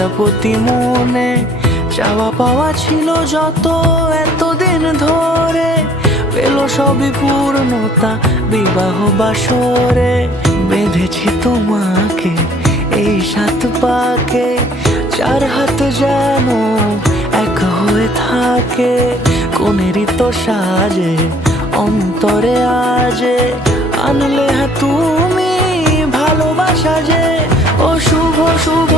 প্রজাপতি মনে চাওয়া পাওয়া ছিল যত এতদিন ধরে, পেল সবই পূর্ণতা বিবাহ বাসরে। বেঁধেছি তোমাকে এই 7 পাকে, 4 হাত যেন এক হয়ে থাকে। কোনেরই তো সাজে অন্তরে আজে আনলে তুমি ভালোবাসা যে। ও শুভ শুভ